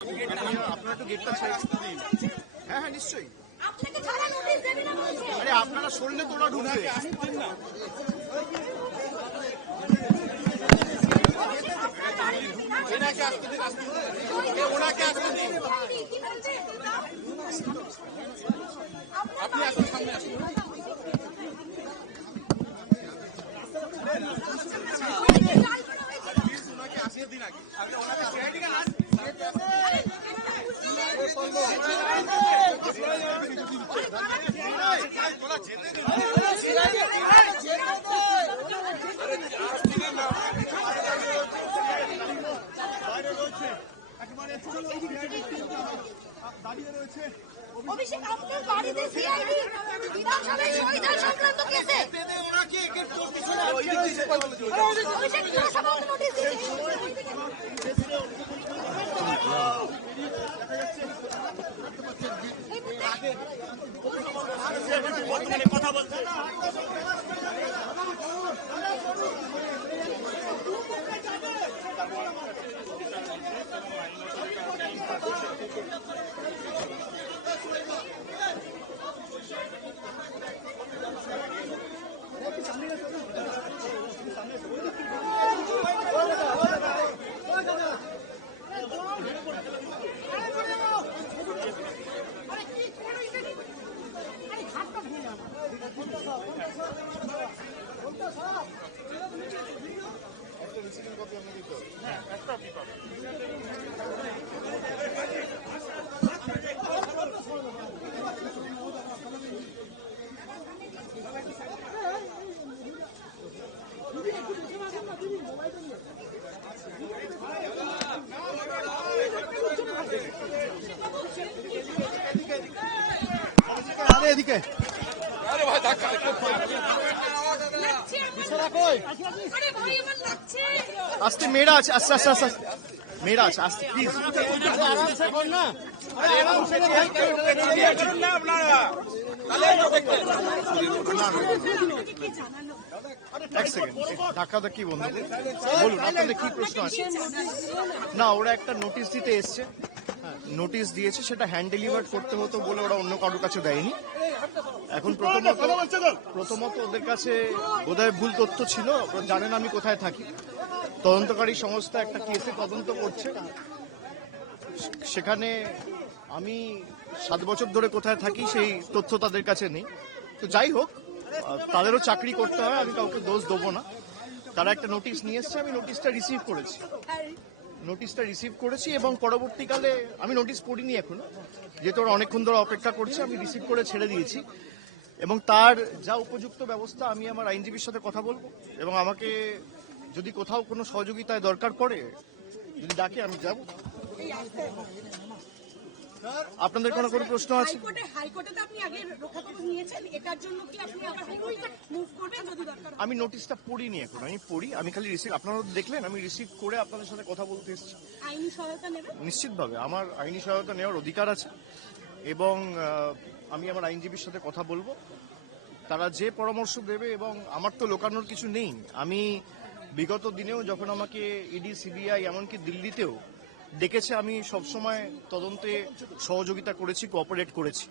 আপনারা তো গেটটা ছেড়ে দিন। হ্যাঁ হ্যাঁ নিশ্চয়ই। আপনাকে ছাড়া নোটিশ দেবে না বলছে। আরে আপনারা সরলে তোরা ঢুকবে। এনাকে আসতে দিন, আসতে দিন। ওনাকে আসতে দিন। আপনি আসুন, সামনে আসুন। ওনাকে আসতে দিন আগে। ওনাকে দাঁড়িয়ে রয়েছে। অভিষেক আপনার বাড়িতে সিআইডি বিধানসভায় সংবিধান সংক্রান্ত কেসে ওনাকে অভিষেক পুরসভাকে নোটিশ দিয়েছে। কথা বলছে। এদিকে আরে ভাই ধাক্কা আস্তে মেয়েরা আছে, আস্তে আস্তে আস্তে মেয়েরা আছে, আস্তে প্লিজ আরামসে কর না। এক সেকেন্ড, ধাক্কাটা কি বন্ধু বলুন, আপনাদের কি প্রশ্ন আছে? না, ওরা একটা নোটিশ দিতে এসছে, নোটিশ দিয়েছে, সেটা হ্যান্ড ডেলিভার করতে হতো বলে ওরা অন্য কারোর কাছে দেয়নি। এখন প্রথমত ওদের কাছে বোধহয় ভুল তথ্য ছিল, জানেন আমি কোথায় থাকি। তদন্তকারী সংস্থা একটা কেসে তদন্ত করছে, সেখানে আমি 7 বছর ধরে কোথায় থাকি সেই তথ্য তাদের কাছে নেই। তো যাই হোক, তাদেরও চাকরি করতে হয়, আমি কাউকে দোষ দেবো না। তারা একটা নোটিশ নিয়ে এসছে, আমি নোটিশটা রিসিভ করেছি এবং পরবর্তীকালে আমি নোটিশ পড়িনি এখনো, যেহেতু ওরা অনেকক্ষণ ধরে অপেক্ষা করছে, আমি রিসিভ করে ছেড়ে দিয়েছি এবং তার যা উপযুক্ত ব্যবস্থা আমি আমার আইনজীবীর সাথে কথা বলবো এবং আমাকে যদি কোথাও কোনো সহযোগিতায় দরকার পড়ে, যদি ডাকে আমি যাব। আপনাদের কোনো প্রশ্ন আছে? আমি নোটিশটা পড়িনি এখন, আমি পড়ি, আমি খালি রিসিভ, আপনারা দেখলেন আমি রিসিভ করে আপনাদের সাথে কথা বলতে এসেছি। আইনি সহায়তা নেবেন? নিশ্চিতভাবে আমার আইনি সহায়তা নেওয়ার অধিকার আছে এবং আমি আমার আইনজীবীর সাথে কথা বলবো, তারা যে পরামর্শ দেবে, এবং আমার তো লোকানোর কিছু নেই। আমি বিগত দিনেও যখন আমাকে ইডি, সিবিআই, এমনকি দিল্লিতেও ডেকেছে, আমি সবসময় তদন্তে সহযোগিতা করেছি, কোঅপারেট করেছি।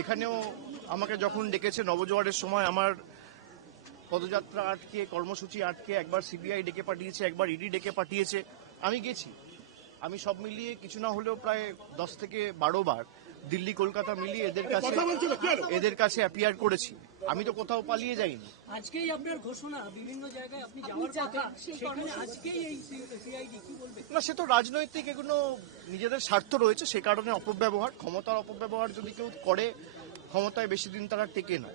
এখানেও আমাকে যখন ডেকেছে নবজোয়ারের সময়, আমার পদযাত্রা আটকে, কর্মসূচি আটকে, একবার সিবিআই ডেকে পাঠিয়েছে, একবার ইডি ডেকে পাঠিয়েছে, আমি গেছি। আমি সব মিলিয়ে কিছু না হলেও প্রায় 10 থেকে 12 বার দিল্লি কলকাতা মিলিয়ে এদের কাছে অ্যাপিয়ার করেছি। আমি তো কোথাও পালিয়ে যাইনি। আজকেই আপনার ঘোষণা, বিভিন্ন জায়গায় আপনি যাওয়ার কথা, সেখানে আজকেই এই সিআইডি কি বলবে? না, সে তো রাজনৈতিক, এগুলো নিজেদের স্বার্থ রয়েছে, সে কারণে অপব্যবহার, ক্ষমতার অপব্যবহার যদি কেউ করে, ক্ষমতায় বেশি দিন তারা টেকে না।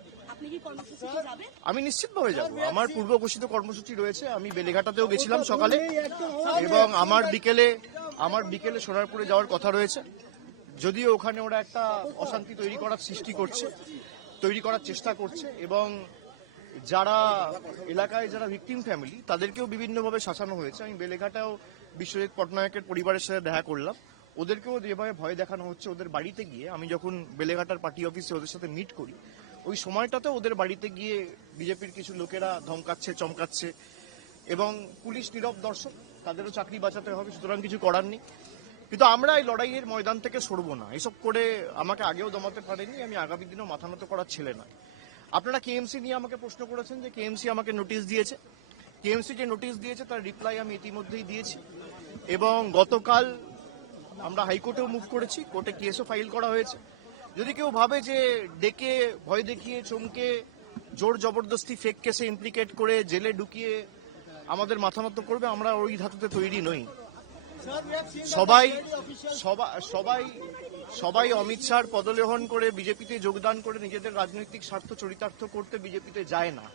আমি নিশ্চিতভাবে যাব, আমার পূর্ব ঘোষিত কর্মসূচি রয়েছে। আমি বেলেঘাটাতেও গেছিলাম সকালে এবং আমার বিকেলে সোনারপুরে যাওয়ার কথা রয়েছে। যদিও ওখানে ওরা একটা অশান্তি তৈরি করার চেষ্টা করছে এবং যারা এলাকায় যারা ভিকটিম ফ্যামিলি, তাদেরকেও বিভিন্নভাবে শাসানো হয়েছে। আমি বেলেঘাটাও বিশ্বজিৎ পটনায়কের পরিবারের সাথে দেখা করলাম, ওদেরকেও যেভাবে ভয় দেখানো হচ্ছে ওদের বাড়িতে গিয়ে। আমি যখন বেলেঘাটার পার্টি অফিসে ওদের সাথে মিট করি, ওই সময়টাতে ওদের বাড়িতে গিয়ে বিজেপির কিছু লোকেরা ধমকাচ্ছে, চমকাচ্ছে এবং পুলিশ নীরব দর্শক, তাদেরও চাকরি বাঁচাতে হবে, সুতরাং কিছু করার নেই। কিন্তু আমরা এই লড়াইয়ের ময়দান থেকে সরবো না। এসব করে আমাকে আগেও দমাতে পারেনি, আমি আগামী দিনেও মাথা নত করার ছেলে না। আপনারা কেএমসি নিয়ে আমাকে প্রশ্ন করেছেন যে কেএমসি আমাকে নোটিশ দিয়েছে। কেএমসি যে নোটিশ দিয়েছে তার রিপ্লাই আমি ইতিমধ্যেই দিয়েছি, এবং গতকাল আমরা হাইকোর্টেও মুভ করেছি, কোর্টে কেসও ফাইল করা হয়েছে। যদি কেউ ভাবে যে ডেকে ভয় দেখিয়ে চমকে জোর জবরদস্তি ফেক কেসে ইমপ্লিকেট করে জেলে ঢুকিয়ে আমাদের মাথা নত করবে, আমরা ওই ধাতুতে তৈরি নই। সবাই সবাই সবাই অমিত শাহর পদলেহন করে বিজেপিতে যোগদান করে নিজেদের রাজনৈতিক স্বার্থ চরিতার্থ করতে বিজেপিতে যায় না।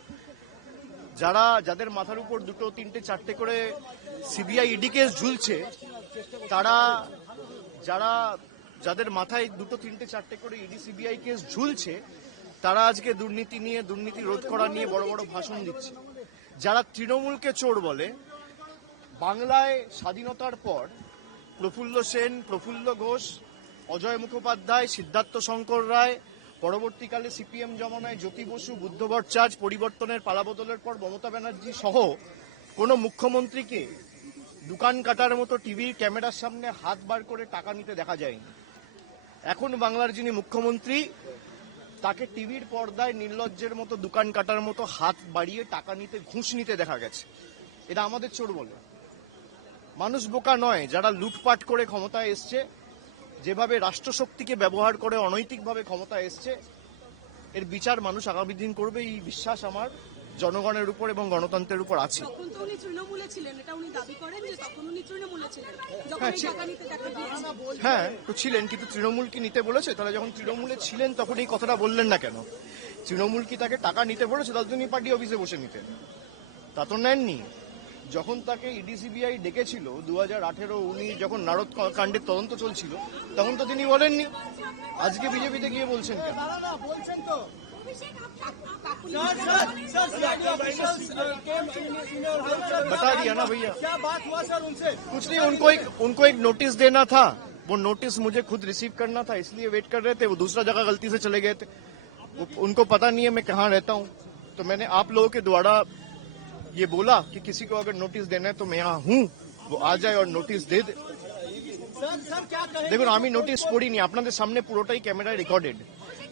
যাদের মাথার উপর 2, 3, 4 করে সিবিআই ইডি কেস ঝুলছে, যাদের মাথায় 2, 3, 4 করে ইডি সিবিআই কেস ঝুলছে, তারা আজকে দুর্নীতি রোধ করা নিয়ে বড় বড় ভাষণ দিচ্ছে। যারা তৃণমূলকে চোর বলে, বাংলায় স্বাধীনতার পর প্রফুল্ল সেন, প্রফুল্ল ঘোষ, অজয় মুখোপাধ্যায়, সিদ্ধার্থ শঙ্কর রায়, পরবর্তীকালে সিপিএম জমানায় জ্যোতি বসু, বুদ্ধ ভট্টাচার্য, পরিবর্তনের পালাবদলের পর মমতা ব্যানার্জি সহ কোনো মুখ্যমন্ত্রীকে দোকান কাটার মতো টিভির ক্যামেরার সামনে হাত বার করে টাকা নিতে দেখা যায়নি। এখন বাংলার যিনি মুখ্যমন্ত্রী, তাকে টিভির পর্দায় নির্লজ্জের মতো দোকান কাটার মতো হাত বাড়িয়ে টাকা নিতে, ঘুষ নিতে দেখা গেছে। এটা আমাদের চোর বলে। মানুষ বোকা নয়। যারা লুটপাট করে ক্ষমতায় এসছে, যেভাবে রাষ্ট্রশক্তিকে ব্যবহার করে অনৈতিকভাবে ক্ষমতা এসছে, এর বিচার মানুষ আগামী দিন করবে, এই বিশ্বাস আমার জনগণের উপর এবং গণতন্ত্রের উপর আছে। তখন তো উনি তৃণমূলে ছিলেন, এটা উনি দাবি করেন যে তখন উনি তৃণমূলে ছিলেন, যখন এই টাকা নিতে দেখা গিয়েছে। হ্যাঁ, তো ছিলেন, কিন্তু তৃণমূল কি নিতে বলেছে? তাহলে যখন তৃণমূলে ছিলেন তখন এই কথাটা বললেন না কেন? তৃণমূল কি তাকে টাকা নিতে বলেছে? তাহলে তিনি পার্টি অফিসে বসে নিতেন, তা তো নেননি। যখন তাকে ইডি সিবিআই ডেকেছিল 2018 উনি যখন নারদ কাণ্ডের তদন্ত চলছিল, তখন তো তিনি বলেননি। আজকে বিজেপিতে গিয়ে বলছেন কেন? बता दिया ना भैया, क्या बात हुआ सर उनसे? कुछ नहीं, उनको एक नोटिस देना था। वो नोटिस मुझे खुद रिसीव करना था, इसलिए वेट कर रहे थे। वो दूसरा जगह गलती से चले गए थे। उनको पता नहीं है मैं कहाँ रहता हूँ, तो मैंने आप लोगों के द्वारा ये बोला कि किसी को अगर नोटिस देना है तो मैं यहाँ हूँ, वो आ जाए और नोटिस दे दे। দেখুন, আমি নোটিশ পড়িনি, আপনাদের সামনে পুরোটাই ক্যামেরায় রেকর্ডেড।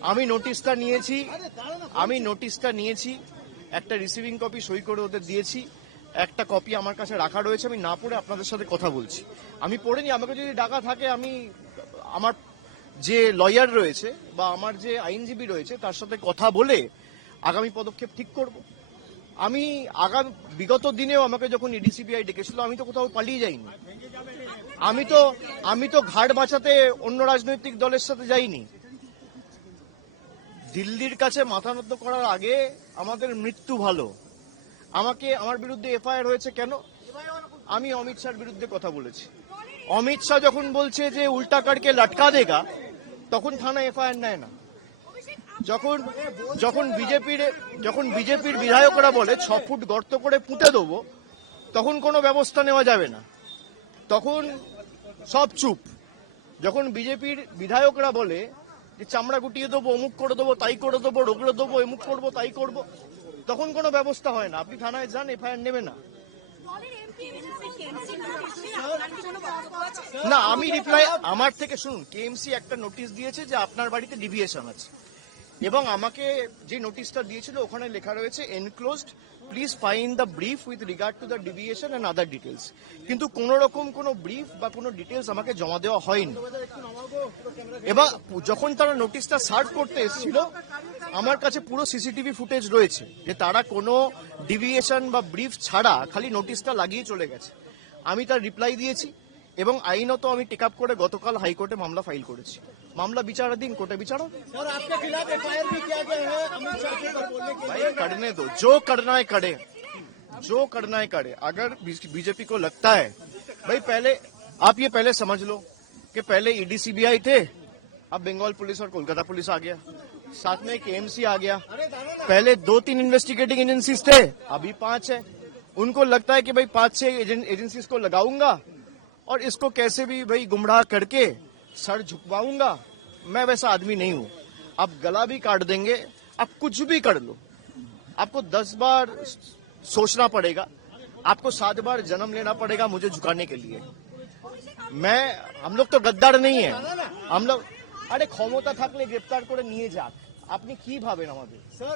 আমি নোটিশটা নিয়েছি, একটা রিসিভিং কপি সই করে ওদের দিয়েছি, একটা কপি আমার কাছে রাখা রয়েছে। আমি না পড়ে আপনাদের সাথে কথা বলছি। আমি পড়িনি। আমাকে যদি ডাকা থাকে, আমি আমার যে লয়ার রয়েছে বা আমার যে আইনজীবী রয়েছে তার সাথে কথা বলে আগামী পদক্ষেপ ঠিক করব। আমি বিগত দিনেও আমাকে যখন ইডি সিবিআই ডেকেছিল, আমি তো কোথাও পালিয়ে যাইনি। আমি তো ঘাট বাঁচাতে অন্য রাজনৈতিক দলের সাথে যাইনি। দিল্লির কাছে মাথা নত করার আগে আমাদের মৃত্যু ভালো। আমার বিরুদ্ধে এফআইআর হয়েছে কেন? আমি অমিত শাহর বিরুদ্ধে কথা বলেছি। অমিত শাহ যখন বলছে যে উল্টা করকে লটকা দেগা, তখন থানা এফআইআর নেয় না। যখন বিজেপির বিধায়করা বলে 6 ফুট গর্ত করে পুঁতে দেবো, তখন কোনো ব্যবস্থা নেওয়া যাবে না, তখন সব চুপ। যখন বিজেপির বিধায়করা বলে যে চামড়া গুটিয়ে দেবো, অমুক করে দেবো, তাই করে দেবো, রোগড়ে দেবো, এমুক করবো, তাই করবো, তখন কোনো ব্যবস্থা হয় না। আপনি থানায় যান, এফআইআর নেবে না। না, আমি রিপ্লাই আমার থেকে শুনুন, কেএমসি একটা নোটিশ দিয়েছে যে আপনার বাড়িতে ডিভিয়েশন আছে, এবং আমাকে যে নোটিশটা দিয়েছিল ওখানে লেখা রয়েছে enclosed, please find the brief with regard to the deviation and other details. কিন্তু কোন রকম কোনো ব্রিফ বা কোনো ডিটেলস আমাকে জমা দেওয়া হয়নি। এবার যখন তারা নোটিশটা সার্ভ করতে এসেছিল, আমার কাছে পুরো সিসিটিভি ফুটেজ রয়েছে যে তারা কোনো ডিভিয়েশন বা ব্রিফ ছাড়া খালি নোটিশটা লাগিয়ে চলে গেছে। আমি তার রিপ্লাই দিয়েছি এবং আইনত আমি টেক আপ করে গতকাল হাইকোর্টে মামলা ফাইল করেছি। मामला विचाराधीन, कोर्टे विचारो। सर, आपके खिलाफ एफआईआर भी किया गया है अमित शाह के पर बोलने के लिए। भाई करने दो, जो करना है करे, जो करना है करे। अगर बीजेपी को लगता है, भाई पहले आप ये पहले समझ लो कि पहले ईडी सीबीआई थे, अब बंगाल पुलिस और कोलकाता पुलिस आ गया, साथ में केएमसी आ गया। पहले 2-3 इन्वेस्टिगेटिंग एजेंसीज थे, अभी 5 है। उनको लगता है कि भाई 5-6 एजेंसीज को लगाऊंगा और इसको कैसे भी भाई गुमराह करके सर झुकवाऊंगा। मैं वैसा आदमी नहीं हूं। आप गला भी काट देंगे, आप कुछ भी कर लो, आपको 10 बार सोचना पड़ेगा, आपको 7 बार जन्म लेना पड़ेगा मुझे झुकाने के लिए। हम लोग तो गद्दार नहीं है हम लोग আরে ক্ষমতা থাকলে গ্রেফতার করে নিয়ে যাক আপনি কি ভাবেন আমাদের सर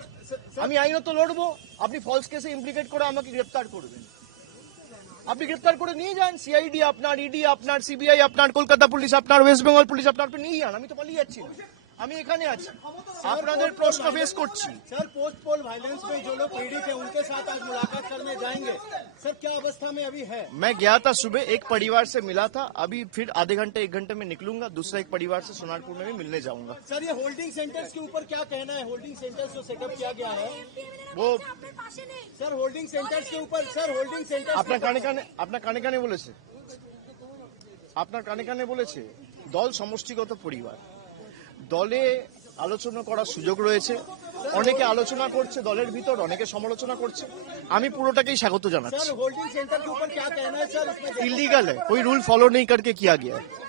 আমি আইনত লড়বো আপনি ফলস কেসে ইমপ্লিকেট করে আমাকে গ্রেফতার করবেন আপনি গ্রেফতার করে নিয়ে যান সিআইডি আপনার ইডি আপনার সিবিআই আপনার কলকাতা পুলিশ আপনার ওয়েস্ট বেঙ্গল পুলিশ আপনার নিয়ে যান আমি তো পালিয়ে যাচ্ছি না আমি এখানে আছি আপনাদের প্রশ্ন ফেস করছি सर पोस्ट पोल वायलेंस में जो लोग पीड़ित हैं उनके साथ आज मुलाकात करने जाएंगे सर क्या अवस्था में अभी है मैं गया था सुबह एक परिवार से मिला था अभी फिर आधे घंटे 1 घंटे में निकलूंगा दूसरा एक परिवार से सोनारपुर में भी मिलने जाऊंगा सर ये होल्डिंग सेंटर्स के ऊपर क्या कहना है होल्डिंग सेंटर्स जो सेटअप किया गया है वो सर होल्डिंग सेंटर्स के ऊपर सर होल्डिंग सेंटर्स আপনার কানে কানে বলেছে আপনার কানে কানে বলেছে দল সমষ্টিগত পরিবার দলে আলোচনা করার সুযোগ রয়েছে অনেকে আলোচনা করছে দলের ভিতর অনেকে সমালোচনা করছে আমি পুরোটাকেই স্বাগত জানাচ্ছি सर होल्डिंग सेंटर के ऊपर क्या कहना है सर उसमें इलीगल है कोई रूल फॉलो नहीं करके किया गया है